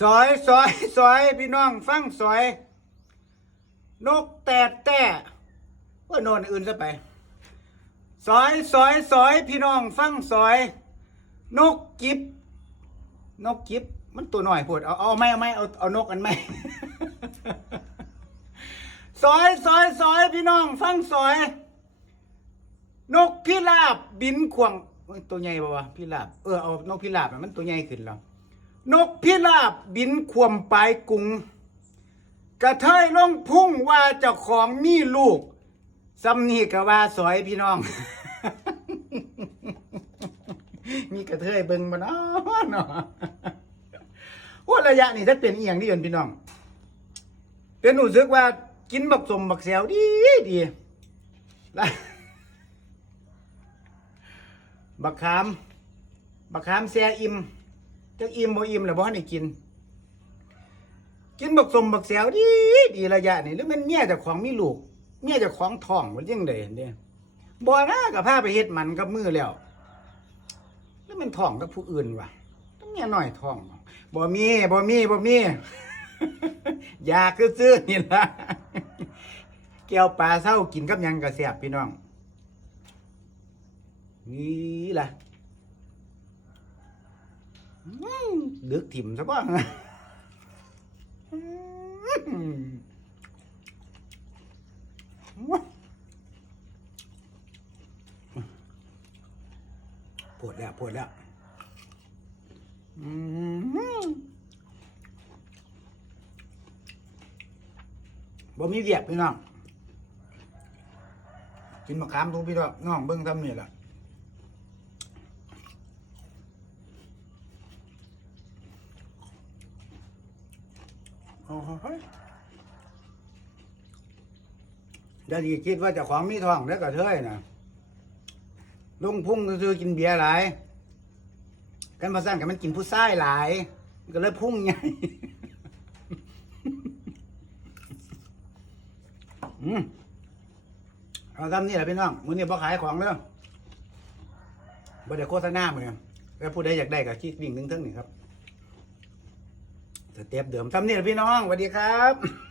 ซอยซอยซอยพี่น้องฟังซอย นกแต่แต่ว่าโนนอื่นซะไปซอยซอยซอยพี่น้องฟังซอย นกกิบนกกิบมันตัวหน่อยพูดเอาเอาไม่เอาไม่เอาเอานกอันไม่ซอยซอยซอยพี่น้องฟังซอย นกพิราบบินขวางตัวใหญ่ป่าวะพิราบเออเอานกพิราบมันตัวใหญ่ขึ้นแล้ว นกพิราบบินขวมปลายกุง กระเทยลงพุ่งว่าเจ้าของมีลูกสำนีกะว่าสอยพี่น้อง มีกระเทยเบิงมาเนาะเนาะว่าระยะนี้ถ้าเป็นอีหยังที่ยนพี่น้อง เป็นรู้สึกว่ากินบักสมบักแซวดีดีบักขาม บักขามแซ่อิ่ม จักอิ่มบ่อิ่มแล้วบ่ทันได้กิน กินบักสมบักแซวดีดีระยะนี่หรือมันเมียเจ้าของมีลูกเมียเจ้าของท้องมันยังไดเด้บ่นะก็พาไปเฮ็ดมันกับมือแล้วแล้วมันท้องกับผู้อื่นวะต้องเมียน้อยท้องบ่มีบ่มีบ่มีอยากคือซื้อนี่ล่ะแก้วปลาเศร้ากินกับยังก็แซ่บพี่น้องนี่ล่ะ อื้อดึกถิ่มซะบ้างปวดแล้วปวดแล้วบ่มีเวียกพี่น้อง กินมะขามทุกพี่น้องน้องเบิ่งทำเนี่ยแหละ โอ้โหอย่าดีคิดว่าจะของมีทองแล้วก็เทยนะลงพุ่งซื้อกินเบียร์หลายกันมาสร้างกันมันกินผู้ชายหลายก็เลยพุ่งใหญ่อืมเอาทำนี่แหละพี่น้องมือนี้บ่ขายของเด้อบ่ได้โฆษณาเหมือนกันแล้วผู้ใดอยากได้ก็คิดวิ่งถึงๆนี่ครับ สเต็ปเดิมทำนี่แหละพี่น้องสวัสดีครับ